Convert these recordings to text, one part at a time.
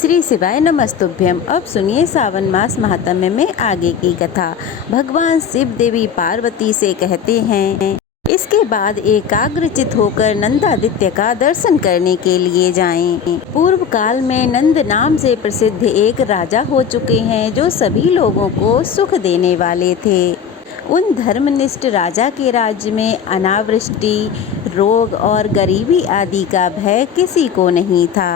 श्री शिवाय नमस्तुभ्यम। अब सुनिए सावन मास महात्म्य में आगे की कथा। भगवान शिव देवी पार्वती से कहते हैं, इसके बाद एकाग्रचित होकर नंदादित्य का दर्शन करने के लिए जाएं। पूर्व काल में नंद नाम से प्रसिद्ध एक राजा हो चुके हैं, जो सभी लोगों को सुख देने वाले थे। उन धर्मनिष्ठ राजा के राज्य में अनावृष्टि, रोग और गरीबी आदि का भय किसी को नहीं था।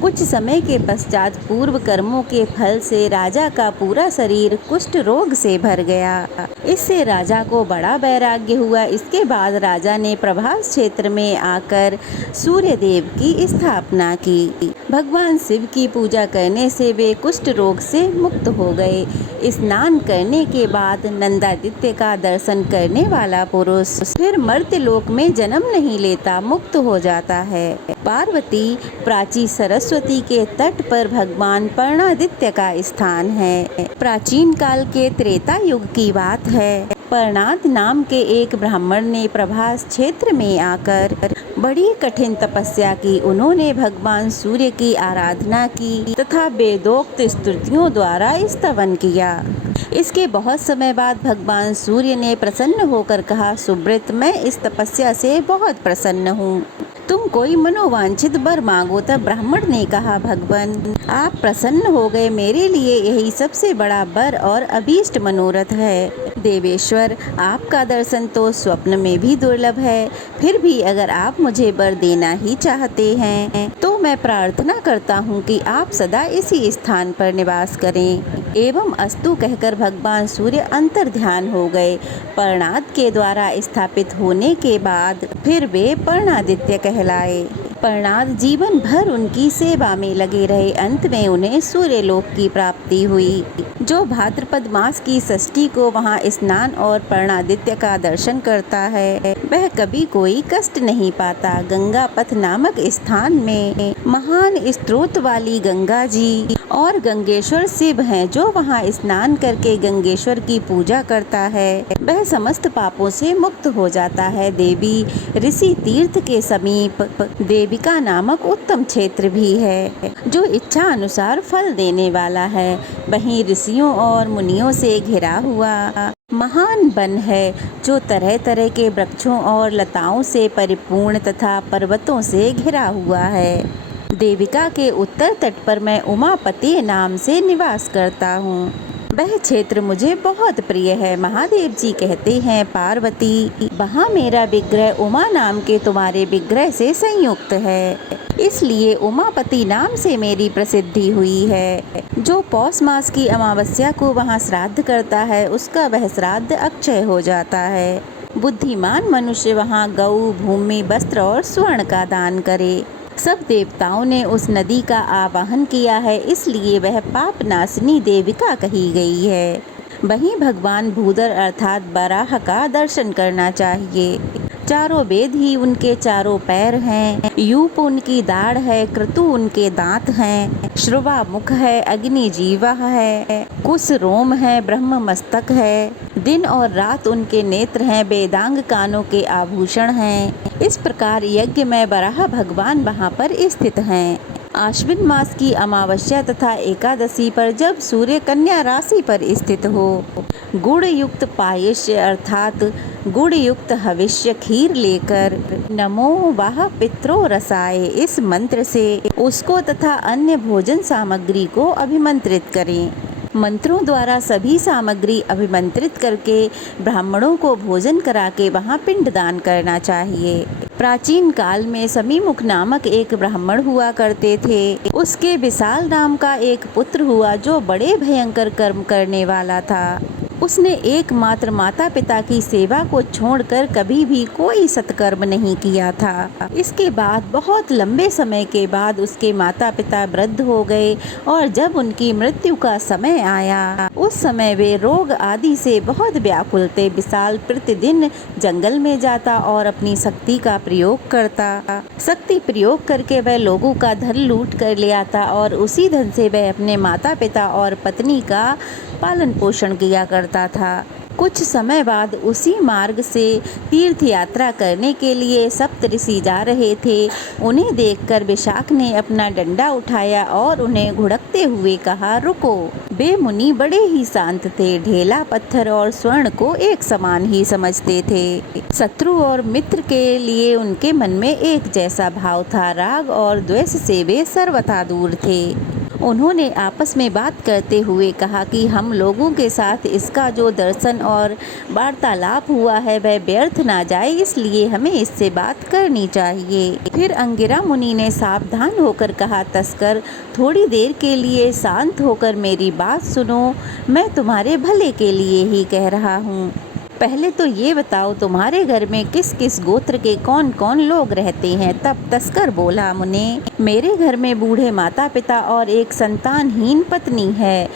कुछ समय के पश्चात पूर्व कर्मों के फल से राजा का पूरा शरीर कुष्ठ रोग से भर गया। इससे राजा को बड़ा वैराग्य हुआ। इसके बाद राजा ने प्रभास क्षेत्र में आकर सूर्य देव की स्थापना की। भगवान शिव की पूजा करने से वे कुष्ठ रोग से मुक्त हो गए। स्नान करने के बाद नंदादित्य का दर्शन करने वाला पुरुष फिर मर्त्यलोक में जन्म नहीं लेता, मुक्त हो जाता है। पार्वती प्राची सरस्वती के तट पर भगवान पर्णादित्य का स्थान है। प्राचीन काल के त्रेता युग की बात है। पर्णाद नाम के एक ब्राह्मण ने प्रभास क्षेत्र में आकर बड़ी कठिन तपस्या की। उन्होंने भगवान सूर्य की आराधना की तथा वेदोक्त स्तुतियों द्वारा स्तवन किया। इसके बहुत समय बाद भगवान सूर्य ने प्रसन्न होकर कहा, सुब्रत, मैं इस तपस्या से बहुत प्रसन्न हूँ। तुम कोई मनोवांछित वर मांगो। तब ब्राह्मण ने कहा, भगवान, आप प्रसन्न हो गए, मेरे लिए यही सबसे बड़ा वर और अभीष्ट मनोरथ है। देवेश्वर, आपका दर्शन तो स्वप्न में भी दुर्लभ है। फिर भी अगर आप मुझे वर देना ही चाहते हैं तो मैं प्रार्थना करता हूँ कि आप सदा इसी स्थान पर निवास करें। एवं अस्तु कहकर भगवान सूर्य अंतर ध्यान हो गए। पर्णाद के द्वारा स्थापित होने के बाद फिर वे पर्णादित्य कहलाए। पर्णाद जीवन भर उनकी सेवा में लगे रहे। अंत में उन्हें सूर्यलोक की प्राप्ति हुई। जो भाद्रपद मास की षष्ठी को वहां स्नान और पर्णादित्य का दर्शन करता है, वह कभी कोई कष्ट नहीं पाता। गंगा पथ नामक स्थान में महान स्रोत वाली गंगा जी और गंगेश्वर शिव हैं। जो वहां स्नान करके गंगेश्वर की पूजा करता है, वह समस्त पापों से मुक्त हो जाता है। देवी ऋषि तीर्थ के समीप देविका नामक उत्तम क्षेत्र भी है, जो इच्छा अनुसार फल देने वाला है। वहीं ऋषियों और मुनियों से घिरा हुआ महान वन है, जो तरह तरह के वृक्षों और लताओं से परिपूर्ण तथा पर्वतों से घिरा हुआ है। देविका के उत्तर तट पर मैं उमापति नाम से निवास करता हूँ। वह क्षेत्र मुझे बहुत प्रिय है। महादेव जी कहते हैं, पार्वती, वहाँ मेरा विग्रह उमा नाम के तुम्हारे विग्रह से संयुक्त है, इसलिए उमापति नाम से मेरी प्रसिद्धि हुई है। जो पौष मास की अमावस्या को वहाँ श्राद्ध करता है, उसका वह श्राद्ध अक्षय हो जाता है। बुद्धिमान मनुष्य वहाँ गौ, भूमि, वस्त्र और स्वर्ण का दान करे। सब देवताओं ने उस नदी का आवाहन किया है, इसलिए वह पाप नाशिनी देविका कही गई है। वहीं भगवान भूधर अर्थात बराह का दर्शन करना चाहिए। चारों वेद ही उनके चारों पैर हैं। यूप उनकी दाढ़ है, क्रतु उनके दांत हैं, श्रुवा मुख है, अग्नि जीवा है, कुश रोम है, ब्रह्म मस्तक है, दिन और रात उनके नेत्र हैं, वेदांग कानों के आभूषण हैं। इस प्रकार यज्ञ में बराह भगवान वहाँ पर स्थित हैं। आश्विन मास की अमावस्या तथा एकादशी पर जब सूर्य कन्या राशि पर स्थित हो, गुड़ युक्त पायस्य अर्थात गुड़ युक्त हविष्य खीर लेकर नमो वाह पित्रो रसाय इस मंत्र से उसको तथा अन्य भोजन सामग्री को अभिमंत्रित करें। मंत्रों द्वारा सभी सामग्री अभिमंत्रित करके ब्राह्मणों को भोजन करा के वहाँ पिंडदान करना चाहिए। प्राचीन काल में समीमुख नामक एक ब्राह्मण हुआ करते थे। उसके विशाल नाम का एक पुत्र हुआ, जो बड़े भयंकर कर्म करने वाला था। उसने एकमात्र माता पिता की सेवा को छोड़कर कभी भी कोई सत्कर्म नहीं किया था। इसके बाद बहुत लंबे समय के बाद उसके माता पिता वृद्ध हो गए और जब उनकी मृत्यु का समय आया, उस समय वे रोग आदि से बहुत व्याकुल थे। विशाल प्रतिदिन जंगल में जाता और अपनी शक्ति का प्रयोग करता। शक्ति प्रयोग करके वह लोगों का धन लूट कर ले आता और उसी धन से वह अपने माता पिता और पत्नी का पालन पोषण किया करता था। कुछ समय बाद उसी मार्ग से तीर्थ यात्रा करने के लिए सप्तऋषि जा रहे थे। उन्हें देखकर विशाख ने अपना डंडा उठाया और उन्हें घुड़कते हुए कहा, रुको। वे मुनि बड़े ही शांत थे, ढेला पत्थर और स्वर्ण को एक समान ही समझते थे। शत्रु और मित्र के लिए उनके मन में एक जैसा भाव था। राग और द्वेष से वे सर्वथा दूर थे। उन्होंने आपस में बात करते हुए कहा कि हम लोगों के साथ इसका जो दर्शन और वार्तालाप हुआ है वह व्यर्थ ना जाए, इसलिए हमें इससे बात करनी चाहिए। फिर अंगिरा मुनि ने सावधान होकर कहा, तस्कर, थोड़ी देर के लिए शांत होकर मेरी बात सुनो। मैं तुम्हारे भले के लिए ही कह रहा हूँ। पहले तो ये बताओ, तुम्हारे घर में किस किस गोत्र के कौन कौन लोग रहते हैं? तब तस्कर बोला, मुने, मेरे घर में बूढ़े माता पिता और एक संतानहीन पत्नी है।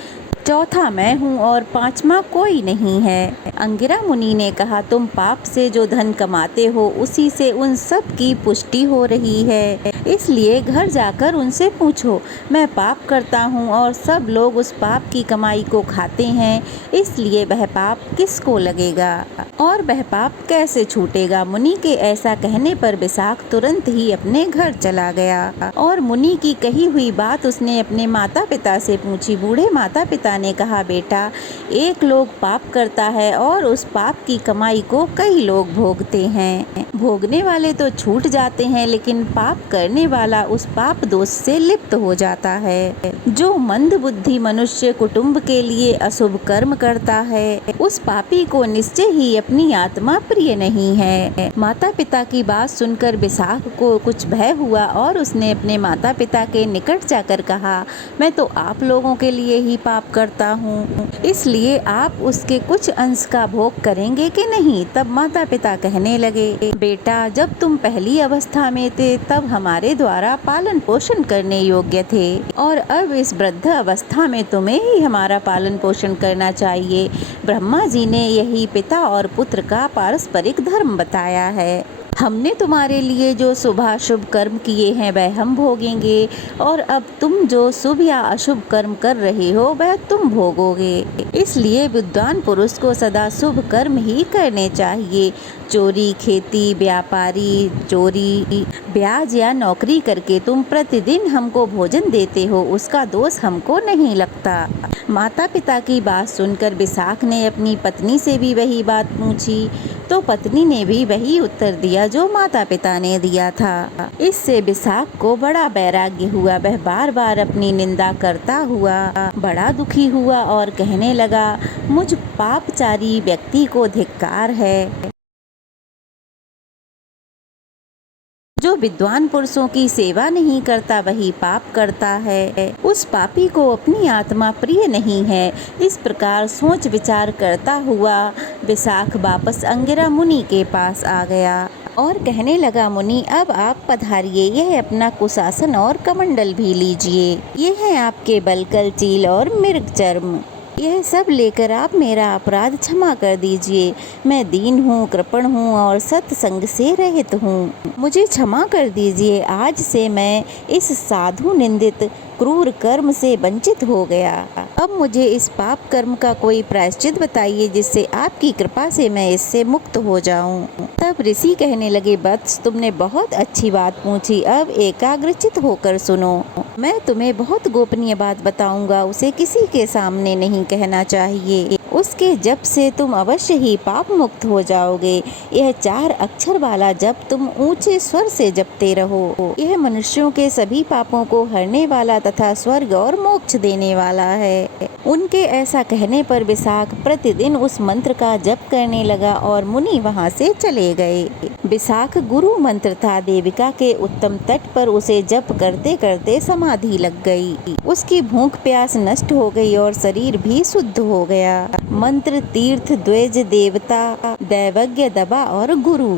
चौथा मैं हूँ और पांचवा कोई नहीं है। अंगिरा मुनि ने कहा, तुम पाप से जो धन कमाते हो उसी से उन सब की पुष्टि हो रही है, इसलिए घर जाकर उनसे पूछो। मैं पाप करता हूँ और सब लोग उस पाप की कमाई को खाते हैं, इसलिए वह पाप किसको लगेगा और वह पाप कैसे छूटेगा? मुनि के ऐसा कहने पर विशाख तुरंत ही अपने घर चला गया और मुनि की कही हुई बात उसने अपने माता पिता से पूछी। बूढ़े माता पिता ने कहा, बेटा, एक लोग पाप करता है और उस पाप की कमाई को कई लोग भोगते हैं। भोगने वाले तो छूट जाते हैं, लेकिन पाप करने वाला उस पाप दोष से लिप्त हो जाता है। जो मंद बुद्धि मनुष्य कुटुंब के लिए अशुभ कर्म करता है, उस पापी को निश्चय ही अपनी आत्मा प्रिय नहीं है। माता पिता की बात सुनकर विशाख को कुछ भय हुआ और उसने अपने माता पिता के निकट जाकर कहा, मैं तो आप लोगों के लिए ही पाप करता हूँ, इसलिए आप उसके कुछ अंश का भोग करेंगे कि नहीं? तब माता पिता कहने लगे, बेटा, जब तुम पहली अवस्था में थे तब हमारे द्वारा पालन पोषण करने योग्य थे और अब इस वृद्ध अवस्था में तुम्हें ही हमारा पालन पोषण करना चाहिए। ब्रह्मा जी ने यही पिता और पुत्र का पारस्परिक धर्म बताया है। हमने तुम्हारे लिए जो शुभ अशुभ कर्म किए हैं वह हम भोगेंगे और अब तुम जो शुभ या अशुभ कर्म कर रहे हो वह तुम भोगोगे। इसलिए विद्वान पुरुष को सदा शुभ कर्म ही करने चाहिए। चोरी, खेती, व्यापारी, चोरी, ब्याज या नौकरी करके तुम प्रतिदिन हमको भोजन देते हो, उसका दोष हमको नहीं लगता। माता पिता की बात सुनकर विशाख ने अपनी पत्नी से भी वही बात पूछी, तो पत्नी ने भी वही उत्तर दिया जो माता पिता ने दिया था। इससे विशाख को बड़ा वैराग्य हुआ। वह बार बार अपनी निंदा करता हुआ बड़ा दुखी हुआ और कहने लगा, मुझ पापचारी व्यक्ति को धिक्कार है। जो विद्वान पुरुषों की सेवा नहीं करता वही पाप करता है। उस पापी को अपनी आत्मा प्रिय नहीं है। इस प्रकार सोच विचार करता हुआ विशाख वापस अंगिरा मुनि के पास आ गया और कहने लगा, मुनि, अब आप पधारिए, यह अपना कुशासन और कमंडल भी लीजिए। ये है आपके बलकल, चील और मृग चर्म। यह सब लेकर आप मेरा अपराध क्षमा कर दीजिए। मैं दीन हूँ, कृपण हूँ और सत्संग से रहित हूँ। मुझे क्षमा कर दीजिए। आज से मैं इस साधु निंदित क्रूर कर्म से वंचित हो गया। अब मुझे इस पाप कर्म का कोई प्रायश्चित बताइए जिससे आपकी कृपा से मैं इससे मुक्त हो जाऊं। तब ऋषि कहने लगे, वत्स, तुमने बहुत अच्छी बात पूछी। अब एकाग्रचित होकर सुनो। मैं तुम्हें बहुत गोपनीय बात बताऊंगा, उसे किसी के सामने नहीं कहना चाहिए। उसके जप से तुम अवश्य ही पाप मुक्त हो जाओगे। यह 4 अक्षर वाला जप तुम ऊंचे स्वर से जपते रहो। यह मनुष्यों के सभी पापों को हरने वाला तथा स्वर्ग और मोक्ष देने वाला है। उनके ऐसा कहने पर विशाख प्रतिदिन उस मंत्र का जप करने लगा और मुनि वहां से चले गए। विशाख गुरु मंत्र था। देविका के उत्तम तट पर उसे जप करते करते समाधि लग गई। उसकी भूख प्यास नष्ट हो गई और शरीर भी शुद्ध हो गया। मंत्र, तीर्थ, द्विज, देवता, दैवज्ञ, दबा और गुरु,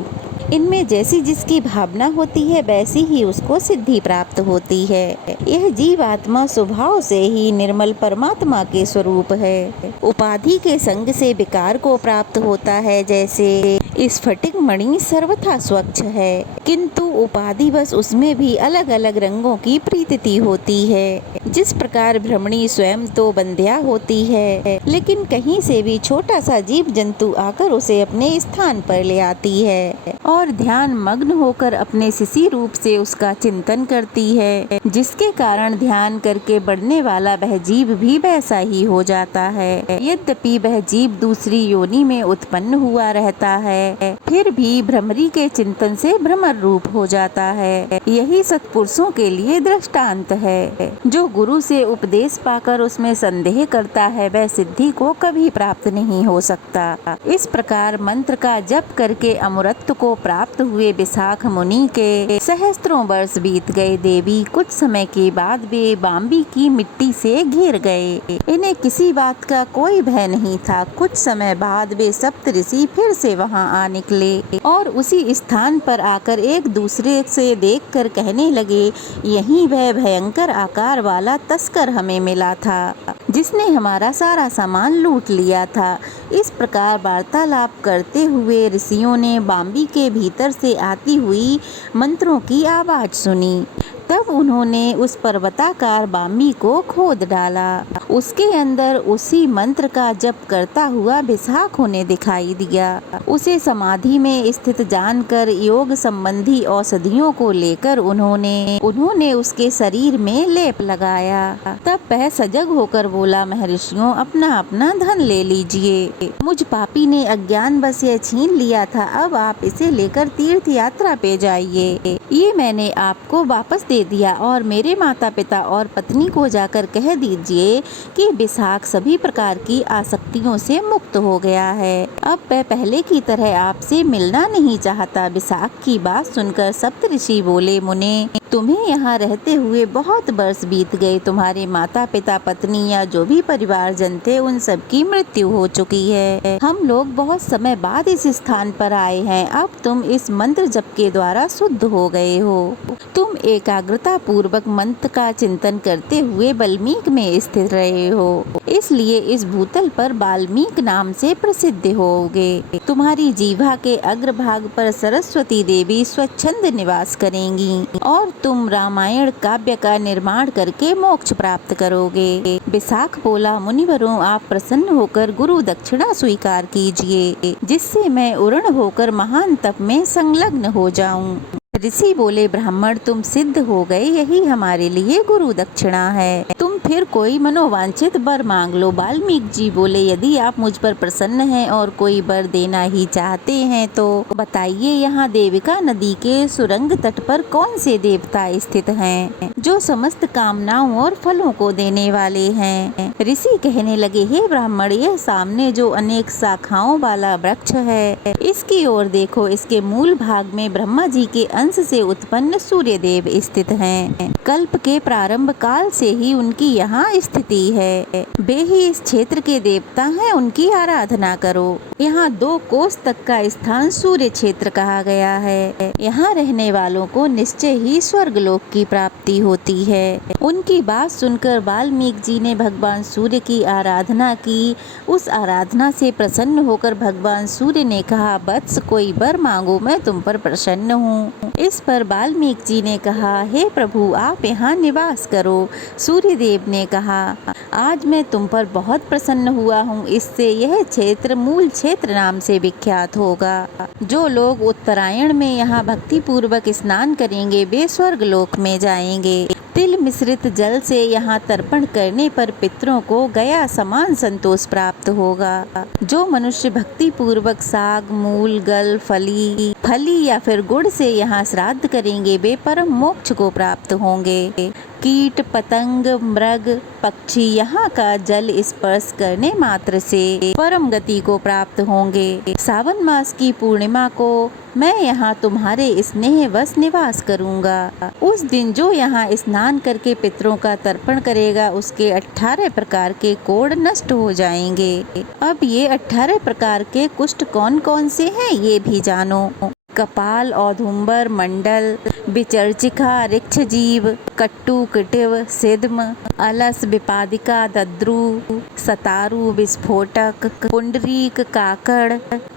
इनमें जैसी जिसकी भावना होती है वैसी ही उसको सिद्धि प्राप्त होती है। यह जीवात्मा स्वभाव से ही निर्मल परमात्मा के स्वरूप है। उपाधि के संग से विकार को प्राप्त होता है, जैसे स्फटिक मणि सर्वथा स्वच्छ है, किंतु उपाधि बस उसमें भी अलग अलग रंगों की प्रतीति होती है। जिस प्रकार भ्रमणी स्वयं तो बंध्या होती है, लेकिन कहीं से भी छोटा सा जीव जंतु आकर उसे अपने स्थान पर ले आती है और ध्यान मग्न होकर अपने शिशि रूप से उसका चिंतन करती है, जिसके कारण ध्यान करके बढ़ने वाला वह जीव भी वैसा ही हो जाता है। यद्यपि वह जीव दूसरी योनि में उत्पन्न हुआ रहता है, फिर भी भ्रमरी के चिंतन से भ्रमर रूप हो जाता है। यही सत्पुरुषों के लिए दृष्टांत है। जो गुरु से उपदेश पाकर उसमें संदेह करता है वह सिद्धि को कभी प्राप्त नहीं हो सकता। इस प्रकार मंत्र का जप करके अमरत्व को प्राप्त हुए विशाख मुनि के सहस्त्रों वर्ष बीत गए। देवी कुछ समय के बाद वे बाम्बी की मिट्टी से घिर गए। इन्हें किसी बात का कोई भय नहीं था। कुछ समय बाद वे सप्त ऋषि फिर से वहां आ निकले और उसी स्थान पर आकर एक दूसरे से देखकर कहने लगे, यहीं वह भयंकर आकार वाला तस्कर हमें मिला था, जिसने हमारा सारा सामान लूट लिया था। इस प्रकार वार्तालाप करते हुए ऋषियों ने बाम्बी के भीतर से आती हुई मंत्रों की आवाज सुनी। तब उन्होंने उस पर्वताकार बाम्बी को खोद डाला। उसके अंदर उसी मंत्र का जप करता हुआ विशाख उन्हें दिखाई दिया। उसे समाधि में स्थित जानकर योग संबंधी औषधियों को लेकर उन्होंने उसके शरीर में लेप लगाया। तब वह सजग होकर बोला, महर्षियों, अपना अपना धन ले लीजिए। मुझ पापी ने अज्ञान बस यह छीन लिया था, अब आप इसे लेकर तीर्थ यात्रा पे जाइए। ये मैंने आपको वापस दे दिया और मेरे माता पिता और पत्नी को जाकर कह दीजिए कि विशाख सभी प्रकार की आसक्तियों से मुक्त हो गया है। अब वह पहले की तरह आपसे मिलना नहीं चाहता। विशाख की बात सुनकर सप्तऋषि बोले, मुने, तुम्हें यहाँ रहते हुए बहुत वर्ष बीत गए। तुम्हारे माता पिता, पत्नी या जो भी परिवार जन थे उन सब की मृत्यु हो चुकी है। हम लोग बहुत समय बाद इस स्थान पर आए हैं। अब तुम इस मंत्र जप के द्वारा शुद्ध हो गए हो। तुम एकाग्रता पूर्वक मंत्र का चिंतन करते हुए वाल्मीकि में स्थित रहे हो, इसलिए इस भूतल पर वाल्मीकि नाम से प्रसिद्ध होगे। तुम्हारी जीवा के अग्रभाग पर सरस्वती देवी स्वच्छंद निवास करेंगी और तुम रामायण काव्य का निर्माण करके मोक्ष प्राप्त करोगे। विशाख बोला, मुनिवरों, आप प्रसन्न होकर गुरु दक्षिणा स्वीकार कीजिए, जिससे मैं उर्ण होकर महान तप में संलग्न हो जाऊं। ऋषि बोले, ब्राह्मण, तुम सिद्ध हो गए, यही हमारे लिए गुरु दक्षिणा है। तुम फिर कोई मनोवांछित वर मांग लो। वाल्मीकि जी बोले, यदि आप मुझ पर प्रसन्न हैं और कोई वर देना ही चाहते हैं तो बताइए, यहाँ देविका नदी के सुरंग तट पर कौन से देवता स्थित हैं जो समस्त कामनाओं और फलों को देने वाले हैं। ऋषि कहने लगे, हे ब्राह्मण, यह सामने जो अनेक शाखाओं वाला वृक्ष है, इसकी ओर देखो। इसके मूल भाग में ब्रह्मा जी के अंश से उत्पन्न सूर्य देव स्थित हैं। कल्प के प्रारंभ काल से ही उनकी यहाँ स्थिति है। वे ही इस क्षेत्र के देवता हैं, उनकी आराधना करो। यहाँ 2 कोस तक का स्थान सूर्य क्षेत्र कहा गया है। यहाँ रहने वालों को निश्चय ही स्वर्गलोक की प्राप्ति होती है। उनकी बात सुनकर वाल्मीकि जी ने भगवान सूर्य की आराधना की। उस आराधना से प्रसन्न होकर भगवान सूर्य ने कहा, वत्स, कोई वर मांगो, मैं तुम पर प्रसन्न हूँ। इस पर वाल्मीकि जी ने कहा, हे प्रभु, आप यहाँ निवास करो। सूर्य देव ने कहा, आज मैं तुम पर बहुत प्रसन्न हुआ हूँ, इससे यह क्षेत्र मूल क्षेत्र नाम से विख्यात होगा। जो लोग उत्तरायण में यहाँ भक्ति पूर्वक स्नान करेंगे वे स्वर्ग लोक में जाएंगे। तिल मिश्रित जल से यहाँ तर्पण करने पर पितरों को गया समान संतोष प्राप्त होगा। जो मनुष्य भक्ति पूर्वक साग, मूल, गल, फली या फिर गुड़ से यहाँ श्राद्ध करेंगे वे परम मोक्ष को प्राप्त होंगे। कीट, पतंग, मृग, पक्षी यहाँ का जल स्पर्श करने मात्र से परम गति को प्राप्त होंगे। सावन मास की पूर्णिमा को मैं यहाँ तुम्हारे स्नेहवश निवास करूँगा। उस दिन जो यहाँ स्नान करके पितरों का तर्पण करेगा उसके 18 प्रकार के कोढ़ नष्ट हो जाएंगे। अब ये 18 प्रकार के कुष्ठ कौन कौन से हैं ये भी जानो। कपाल औदुंबर मंडल, विचर्चिका ऋक्षजीव, कट्टु किटिव सिद्म, अलस विपादिका दद्रु, सतारु विस्फोटक, पुंडरीक काकड़,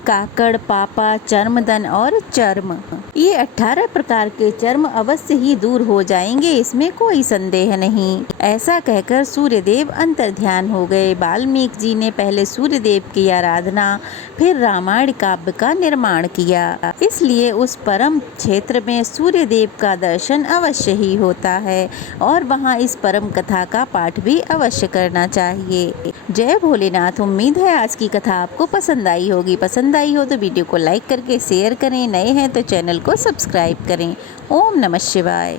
काकड़ पापा चर्मदन और चर्म। ये 18 प्रकार के चर्म अवश्य ही दूर हो जाएंगे, इसमें कोई संदेह नहीं। ऐसा कहकर सूर्यदेव अंतर्ध्यान हो गए। वाल्मीकि जी ने पहले सूर्यदेव की आराधना, फिर रामायण काव्य का निर्माण किया। इसलिए उस परम क्षेत्र में सूर्यदेव का दर्शन अवश्य ही होता है और वहाँ इस परम कथा का पाठ भी अवश्य करना चाहिए। जय भोलेनाथ। उम्मीद है आज की कथा आपको पसंद आई होगी। पसंद आई हो तो वीडियो को लाइक करके शेयर करें, नए हैं तो चैनल को सब्सक्राइब करें। ओम नमः शिवाय।